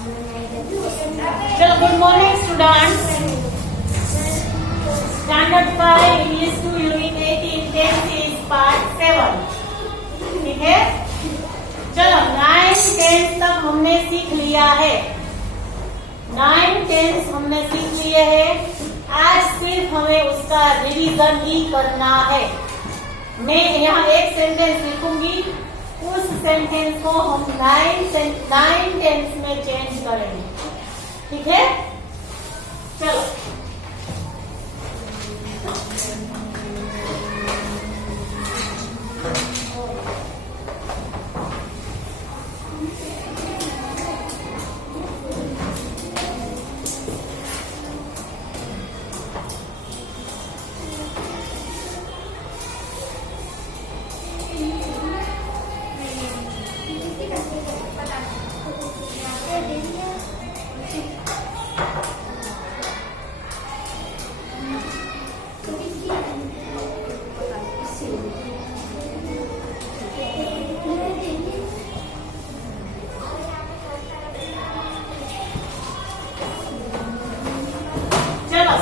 चलो, good morning students. Standard 5 English 2 unit 18 tense part 7। ठीक है, चलो 9 टेंस तक हमने सीख लिया है। 9 टेंस हमने सीख लिए हैं। आज सिर्फ हमें उसका रिवीजन ही करना है। मैं यहाँ एक सेंटेंस लिखूंगी, उस सेंटेंस को हम 9 टेंस में चेंज करेंगे। ठीक है, चलो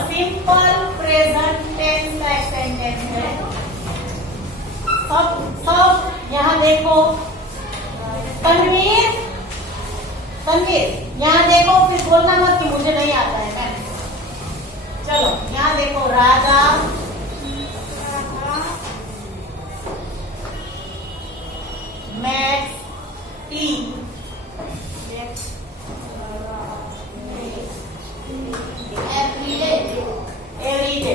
सिंपल प्रेजेंट टेंस का सेंटेंस है। सब यहाँ देखो, तनवीर यहाँ देखो, फिर बोलना मत कि मुझे नहीं आता है। मैम चलो यहाँ देखो, राधा मैक्स टी एवरीडे।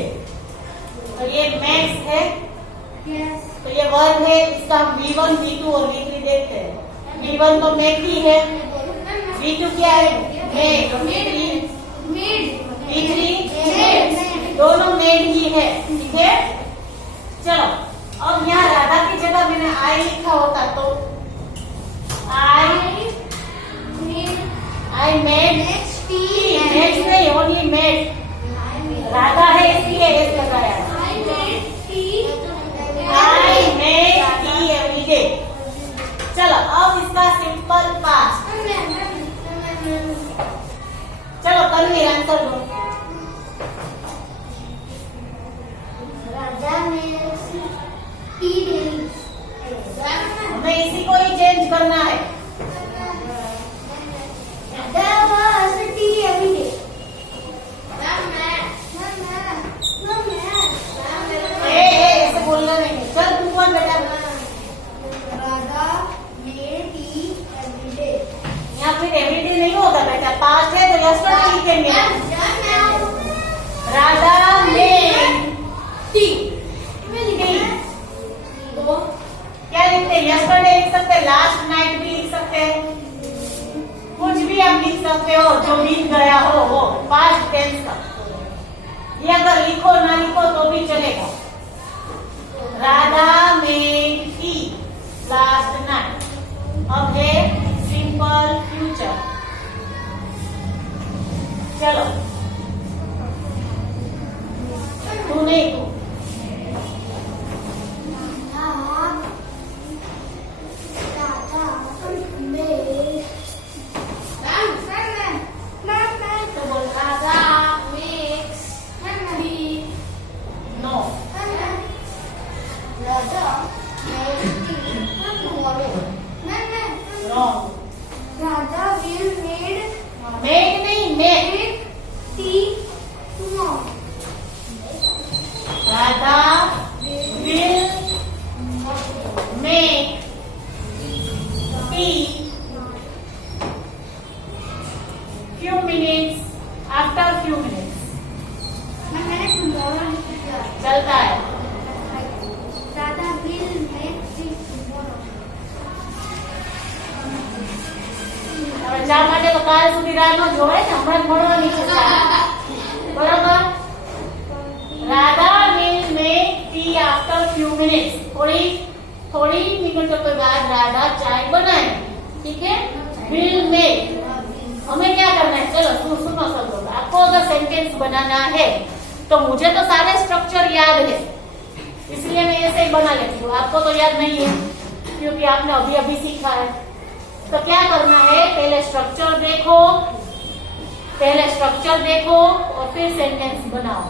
तो ये मैक्स है। तो ये वर्ब है, इसका V1, V2 और V3 देखते हैं। V1 तो मेक ही है, V2 क्या है? मेक, V3 दोनों मेड ही है। ठीक है, चलो अब यहाँ राधा की जगह मैंने आई लिखा होता तो आई मेड नहीं, ओनली मेड। राधा है इसलिए एस लगाया। I made tea everyday. चलो अब इसका सिंपल पास्ट। चलो तन्वीर आंसर दो। राजा ने टी डेली। हमें इसी को ही चेंज करना है। There was a tea every day. ऐसे बोलना नहीं है। चल तू बोल बेटा। Radha made tea every day. यहाँ फिर एवरीडे नहीं होगा बेटा, पास्ट है तो यस्टरडे लिखेंगे। Radha made tea. क्या लिखते हैं? यस्टरडे लिख सकते हैं, लास्ट नाइट भी लिख सकते हैं, कुछ भी आप लिख सकते हो जो बीत गया हो वो पास्ट टेंस का। ये अगर लिखो ना लिखो तो भी चलेगा। Radha made tea last night. अब है सिंपल फ्यूचर। चलो तू नहीं, तू चलता है। ચા માટે તો કાલ સુધી રાહ ન જોવાય ને, હમણાં ભણવાની છે બરાબર। Radha will make tea after few minutes। थोड़ी मिनटों के बाद राधा चाय बनाए। ठीक है, will make। हमें क्या करना है? चलो सुनो सब लोग, आपको अगर सेंटेंस बनाना है तो मुझे तो सारे स्ट्रक्चर याद है, इसलिए मैं ऐसे ही बना लेती हूँ। आपको तो याद नहीं है क्योंकि आपने अभी अभी सीखा है। तो क्या करना है, पहले स्ट्रक्चर देखो और फिर सेंटेंस बनाओ,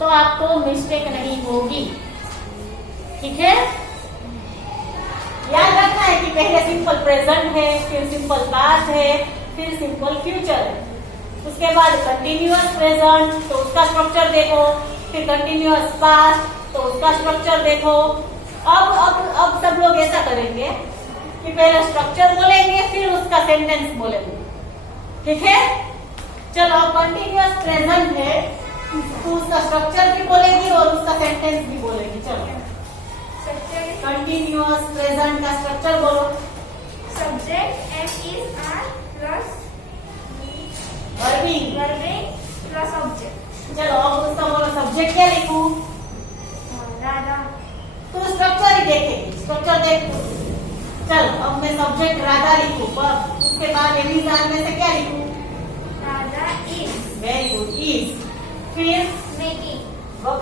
तो आपको मिस्टेक नहीं होगी। ठीक है, याद रखना है कि पहले सिंपल प्रेजेंट है, फिर सिंपल पास्ट है, फिर सिंपल फ्यूचर है, उसके बाद कंटिन्यूअस प्रेजेंट तो उसका स्ट्रक्चर देखो, फिर कंटिन्यूअस पास्ट तो उसका स्ट्रक्चर देखो। अब सब लोग ऐसा करेंगे कि पहले स्ट्रक्चर बोलेंगे फिर उसका सेंटेंस बोलेंगे। ठीक है, चलो कंटिन्यूअस प्रेजेंट है तो उसका स्ट्रक्चर भी बोलेगी और उसका सेंटेंस भी बोलेगी। चलो कंटिन्यूअस प्रेजेंट का स्ट्रक्चर बोलो। Subject am is are plus verbing plus object. चलो अब उसका बोलो सब्जेक्ट क्या लिखूं? राधा। तो स्ट्रक्चर ही देखेगी, स्ट्रक्चर देख। चलो अब मैं सब्जेक्ट राधा लिखूं, पर उसके बाद एमिजार में से क्या लिखूं? Radha is. Very good, is. फिर मेकिंग।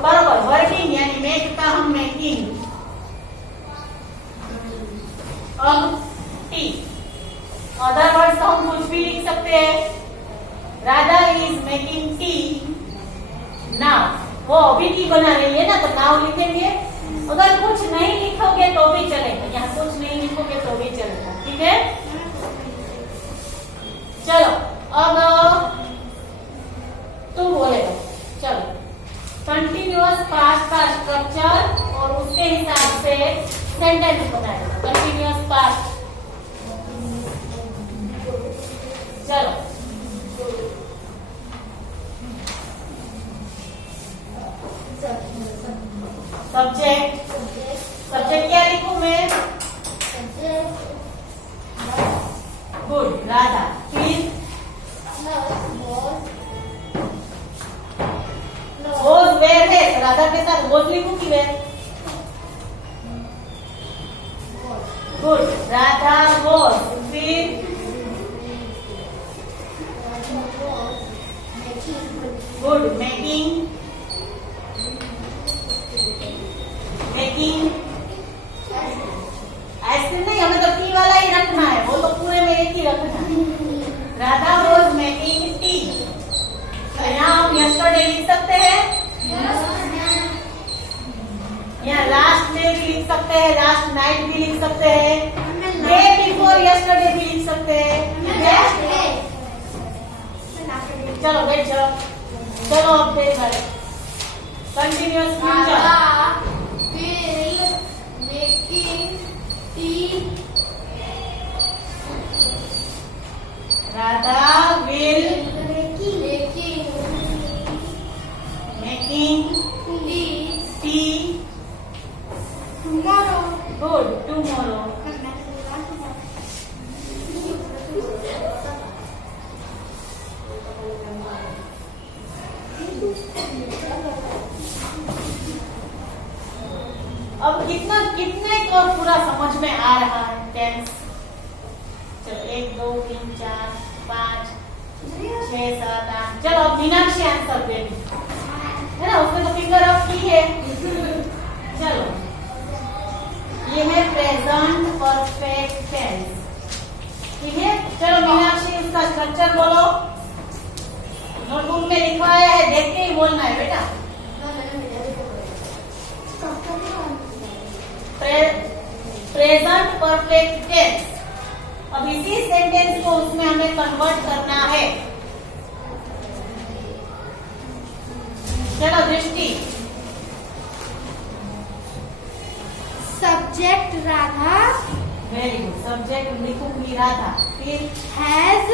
बराबर, वर्बिंग यानी मेक का हम मेकिंग। अब टी, अदर वर्ड्स हम कुछ भी लिख सकते हैं। Radha is making tea now, वो अभी टी बना रही है ना, तो नाउ लिखेंगे। अगर कुछ नहीं लिखोगे तो भी चलेगा, यहाँ कुछ नहीं लिखोगे तो भी चलेगा। ठीक है, चलो अब तुम बोलेगा। चलो कंटिन्यूअस पास्ट का स्ट्रक्चर और उसके हिसाब से सेंटेंस बनाएगा। कंटिन्यूअस पास्ट, चलो सब्जेक्ट क्या लिखूं मैं? गुड, राधा। फिर वॉज वेयर है, राधा के साथ वॉज लिखूं कि वेयर? Good, Radha was. फिर गुड, मेकिंग आइसक्रीम नहीं, हमें तो टी वाला ही रखना है, वो तो पूरे में एक ही रखना है। Radha was making tea. यहाँ हम यस्टरडे लिख सकते हैं, यहाँ लास्ट डे भी लिख सकते हैं, लास्ट नाइट भी लिख सकते हैं, डे बिफोर यस्टरडे भी लिख सकते हैं। चलो बैठ जाओ। चलो अब देख रहे continuous future. Radha will making tea tomorrow. Good, tomorrow. अब कितने को पूरा समझ में आ रहा है टेंस? चलो 1 2 3 4 5 6 7 8। चलो अब मीनाक्षी आंसर देगी, है ना, उसने तो फिंगर अप की है। चलो ये है प्रेजेंट परफेक्ट टेंस। ठीक है, चलो मीनाक्षी इसका स्ट्रक्चर बोलो। नोटबुक में लिखवाया है, देख के ही बोलना है बेटा। Present perfect tense. अब इसी सेंटेंस को उसमें हमें कन्वर्ट करना है। चलो दृष्टि। Subject Radha. Very good, subject लिखूंगी राधा। फिर has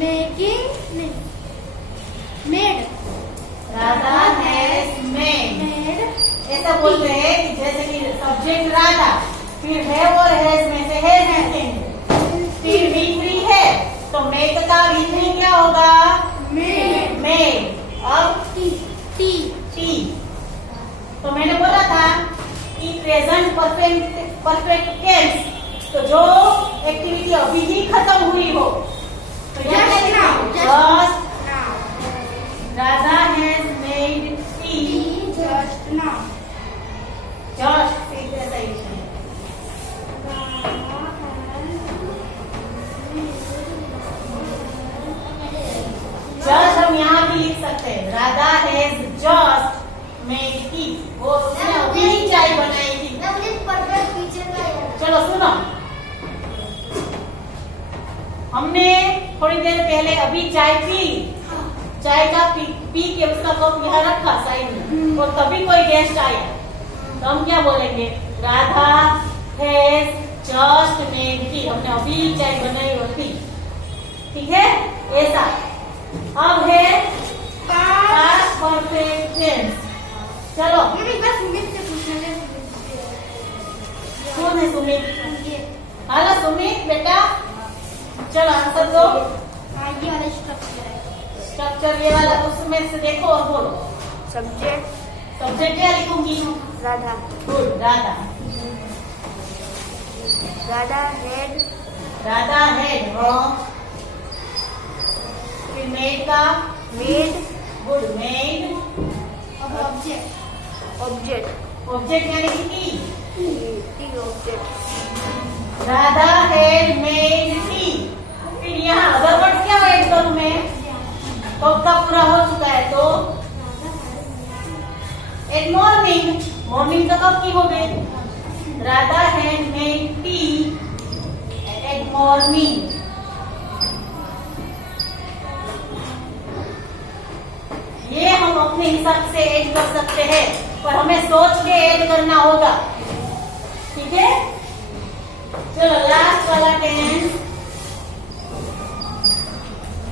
making made. Radha has made. ऐसा बोलते हैं कि जैसे कि सब्जेक्ट राधा, फिर है और हैज में से हैज लिखेंगे, फिर V3 है तो मेक का V3 क्या होगा? मेड। अब टी। तो मैंने बोला था कि प्रेजेंट परफेक्ट टेंस, तो जो एक्टिविटी अभी ही खत्म हुई हो तो just Radha has made tea just now. Just ऐसा ही है। भी लिख सकते हैं, Radha has just made tea, वो उसने अभी ही चाय बनाई थी। चलो सुनो, हमने थोड़ी देर पहले अभी चाय पी, चाय का पी के उसका कप यहाँ रखा साइड में, और तभी कोई गेस्ट आया, तो हम क्या बोलेंगे, Radha has just made tea, हमने अभी चाय बनाई और पी, ठीक है, ऐसा। अब है पास्ट परफेक्ट टेंस। चलो कौन है सुमित? हेलो सुमित बेटा, चलो आंसर दो। स्ट्रक्चर ये वाला, उसमें से देखो और बोलो। सब्जेक्ट सब्जेक्ट क्या लिखूंगी? Radha, good, Radha. Radha head, Radha head, wrong. फिर मेड का made, good, made. Object, object यानी कि T, T object, Radha head made tea. फिर यहाँ अदर वर्ड क्या ऐड करूं मैं? कब का पूरा हो चुका है तो एट मॉर्निंग, मॉर्निंग तो कब की हो गई? Radha had made tea at morning. ये हम अपने हिसाब से ऐड कर सकते हैं, पर हमें सोच के ऐड करना होगा, ठीक है। चलो लास्ट वाला टेंस,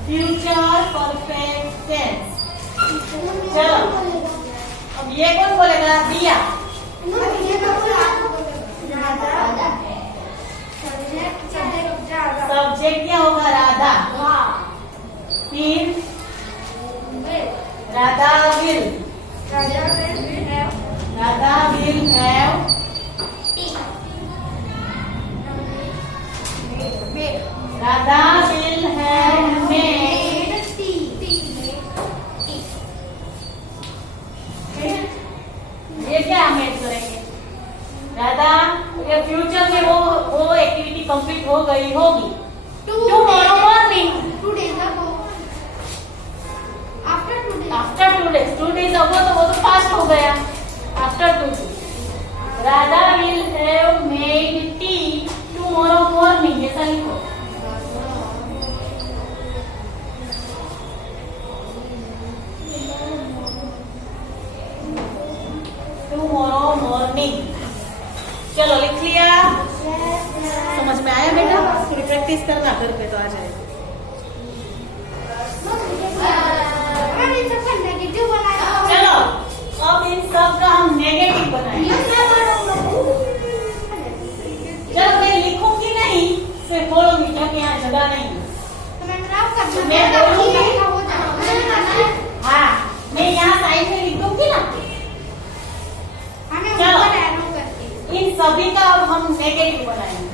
फ्यूचर परफेक्ट टेंस। चलो अब ये कौन बोलेगा? दिया। सब्जेक्ट क्या होगा? राधा। फिर Radha will, Radha will have, Radha will have made, ये क्या हम ऐड करेंगे? राधा, ये फ्यूचर में वो एक्टिविटी कंप्लीट हो गई होगी। Tomorrow morning, after 2 days, 2 days अगो तो वो तो फास्ट हो गया। After 2 days, Radha will have made tea tomorrow morning, ऐसा लिखो। टुमारो मॉर्निंग, चलो लिख लिया। समझ में आया बेटा? थोड़ी प्रैक्टिस करना घर पे तो आ जाएगा। चलो अब इन सब का हम नेगेटिव बनाएंगे। चलो मैं लिखूंगी नहीं, सिर्फ बोलूंगी क्योंकि यहाँ जगह नहीं है। मैं बोलूंगी, हाँ मैं यहाँ साइड में लिख दूंगी ना। चलो इन सभी का अब हम नेगेटिव बनाएंगे।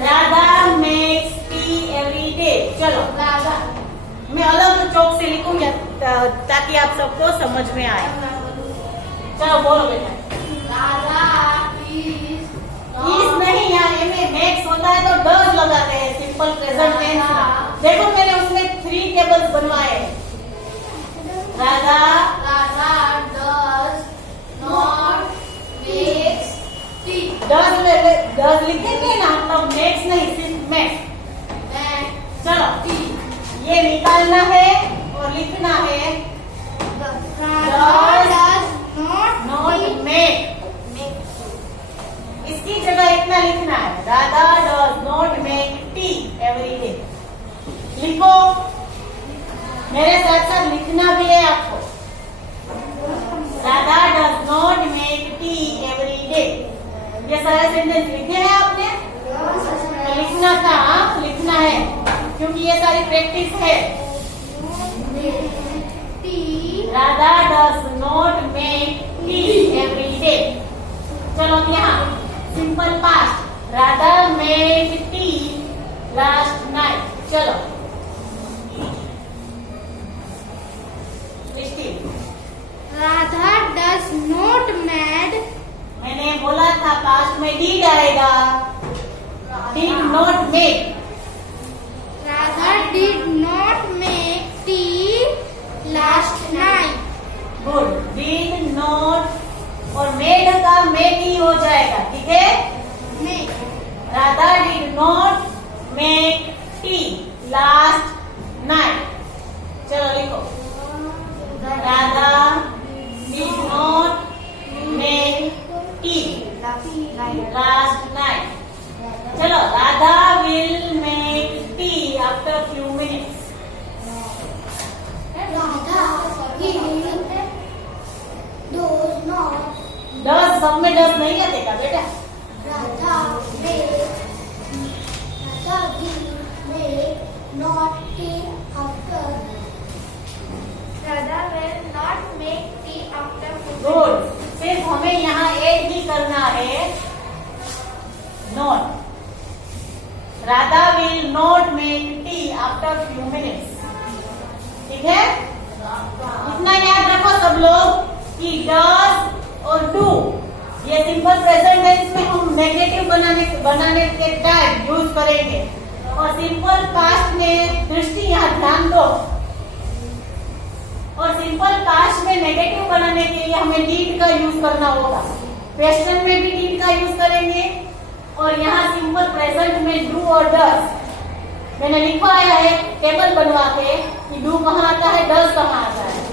Radha makes T every day. चलो राधा मैं अलग चौक से लिखूंगी ताकि आप सबको समझ में आए। चलो बोलो बेटा। राधा इज नहीं यार, ये मैक्स होता है तो डज लगाते हैं सिंपल प्रेजेंट टेंस में। देखो मैंने उसमें 3 टेबल्स बनवाए। Radha does not makes T. Does लिखेंगे ना, मतलब मैक्स नहीं, सिर्फ मैक्स। चलो ये निकालना है और लिखना है नॉट मेक। इसकी जगह इतना लिखना है, Radha does not make T every day. लिखो, मेरे साथ साथ लिखना भी है आपको। Radha does not make T every day. ये सारे सेंटेंस लिखे हैं आपने? तो लिखना था, लिखना है क्योंकि ये सारी प्रैक्टिस है। Radha does not make T every day. चलो यहाँ simple past, Radha made tea last night. चलो राधा डज नॉट मेड, मैंने बोला था पास्ट में डीड आएगा, did not make. Radha did not make tea हो जाएगा, ठीक है। Make. Radha did not make tea last night. चलो लिखो, Radha did not make tea last night. चलो, Radha will make tea after few minutes. Does not. Does सब में डस नहीं आते का बेटा? Radha will not tea after. Radha will not make tea after food. Good. सिर्फ हमें यहाँ ऐड भी करना है not. Radha will not make tea after few minutes, ठीक है। इतना याद रखो सब लोग कि डज और डू ये सिंपल प्रेजेंट टेंस में हम नेगेटिव बनाने के टाइम यूज करेंगे, और सिंपल पास्ट में दृष्टि यहाँ ध्यान दो, और सिंपल पास्ट में नेगेटिव बनाने के लिए हमें डीड का यूज करना होगा। क्वेश्चन में भी डीड का यूज करेंगे, और यहाँ सिंपल प्रेजेंट में डू और डज। मैंने लिखवाया है टेबल बनवा के कि डू कहाँ आता है, डज कहाँ आता है,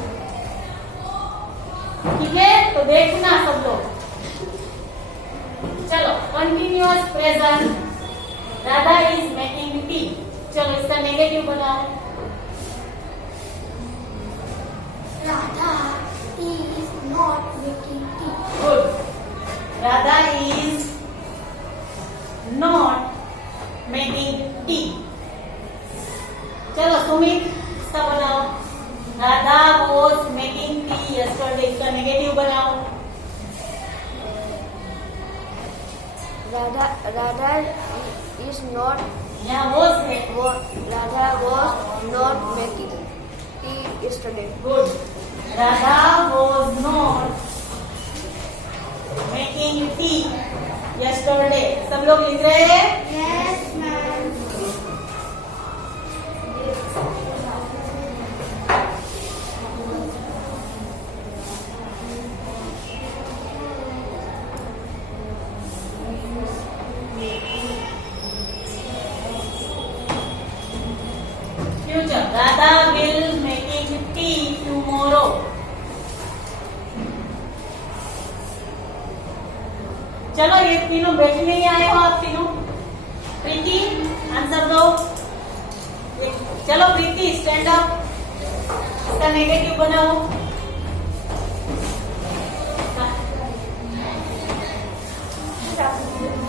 ठीक है। तो देखना सब लोग। चलो, continuous present, Radha is making tea. चलो, इसका नेगेटिव बनाओ। Radha is not making tea. Good. Radha is not making tea. चलो सुमित, इसका बनाओ। Radha was making tea yesterday, इसका नेगेटिव बनाओ। Radha is not. यहाँ वॉज है। Radha was not making tea yesterday. Good. Radha was not making tea yesterday. सब लोग लिख रहे हैं? Yes, ma'am. Future, Radha will making tea tomorrow. चलो, ये तीनों बैठने ही आए हो आप तीनों। प्रीति, आंसर दो। चलो प्रीति, स्टैंड अप, इसका नेगेटिव बनाओ।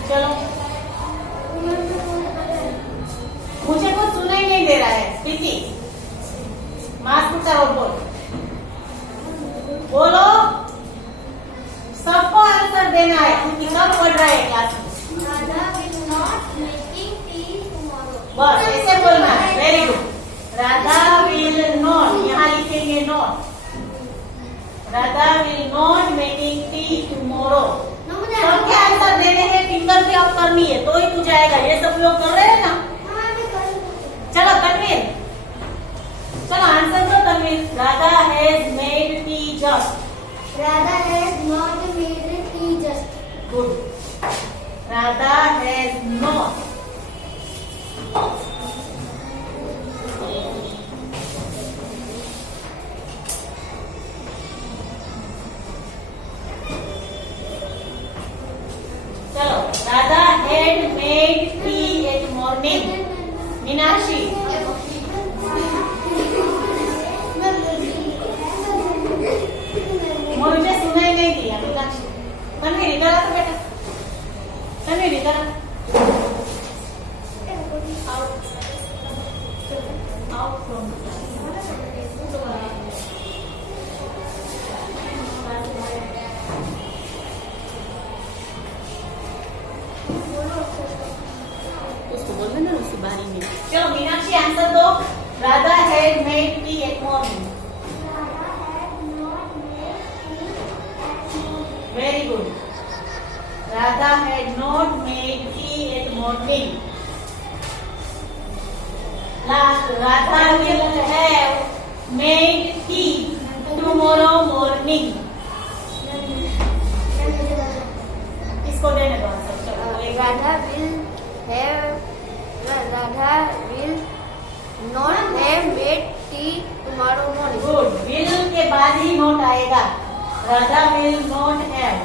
चलो, मुझे कुछ सुनाई नहीं दे रहा है। प्रीति, मास्क उतारो, बोलो। सबको आंसर देना है क्योंकि सब पढ़ रहे हैं क्लास में। Radha will not making tea tomorrow. बस ऐसे बोलना है। Very good. Radha will not, यहाँ लिखेंगे not. Radha will not making tea tomorrow. सबके आंसर देने हैं, फिंगर पे अप करनी है तो ही कुछ आएगा। ये सब लोग कर रहे हैं ना। चलो तनवीर, चलो आंसर दो Tanveer. Radha has made tea just. Radha has not made tea just. Good. Radha has not. चलो, Radha had made tea at morning. Meenakshi, मुझे सुनाई नहीं दिया। मीनाक्षी, तन्वीर इधर आ तो बेटा, तन्वीर इधर आ। Out from उसको बोल देना उसकी बारी में। चलो मीनाक्षी आंसर दो। Radha had made tea at morning. Very good. Radha had not made tea at morning. Last, Radha will have made tea tomorrow morning. Radha will not have made tea tomorrow morning. Good, will के बाद ही note आएगा. Radha will not have.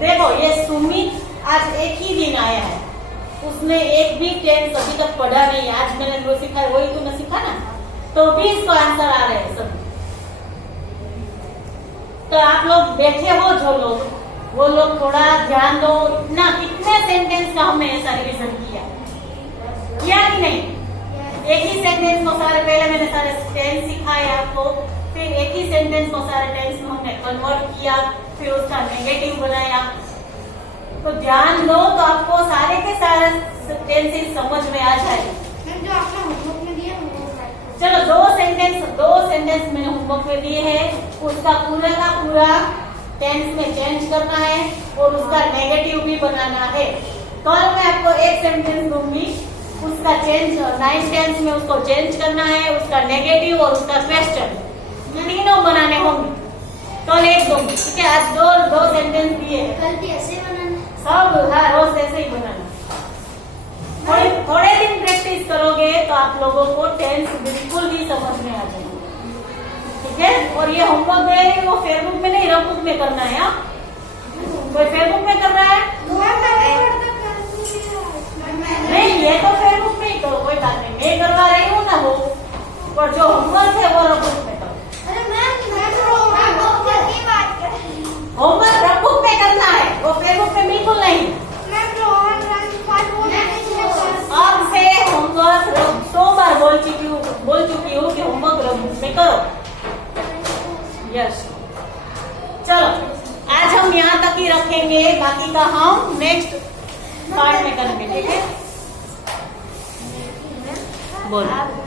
देखो ये सुमित आज एक ही दिन आया है, उसने एक भी टेंस अभी तक पढ़ा नहीं. आज मैंने जो सिखाया वही तूने सीखा ना, तो भी इसको आंसर आ रहे हैं सब. तो आप लोग बैठे हो जो लोग, वो लोग थोड़ा ध्यान दो. इतना कितने सेंटेंस का हमने ऐसा रिविजन किया कि नहीं? एक ही सेंटेंस को सारे, पहले मैंने सारे टेंस सिखाए आपको, फिर एक ही सेंटेंस को सारे टेंस में हमने कन्वर्ट किया, फिर उसका नेगेटिव बनाया. तो ध्यान दो तो आपको सारे के सारे टेंसेस समझ में आ जाए. मैम जो आपने होमवर्क में दिया वो चलो दो सेंटेंस मैंने होमवर्क में दिए हैं, उसका पूरा का पूरा टेंस में चेंज करना है और उसका नेगेटिव भी बनाना है. कल मैं आपको एक सेंटेंस दूंगी, उसका चेंज 9 टेंस में उसको चेंज करना है, उसका नेगेटिव और उसका क्वेश्चन तीनों बनाने होंगे. कल एक दूंगी, ठीक है? आज दो सेंटेंस दिए हैं, कल भी ऐसे बनाना. सब हाँ रोज ऐसे ही बनाना. थोड़े दिन प्रैक्टिस करोगे तो आप लोगों को टेंस बिल्कुल भी समझ में आ जाएगा, ठीक है? और ये होमवर्क है वो फेसबुक में नहीं, रफबुक में करना है. हाँ, कोई फेसबुक में कर रहा है? नहीं, ये तो फेसबुक में ही करो, कोई बात नहीं. मैं करवा रही हूँ ना वो, और जो होमवर्क है वो रफबुक में करो. अरे मैम होमवर्क की बात कर रही हूँ. होमवर्क रफबुक में करना है, वो फेसबुक में बिल्कुल नहीं. मैम रोहन अब से होमवर्क 100 बार बोल चुकी हूँ कि होमवर्क रफबुक में करो. यस, चलो आज हम यहाँ तक ही रखेंगे, बाकी का हम नेक्स्ट पार्ट में करेंगे, ठीक है? बोलो.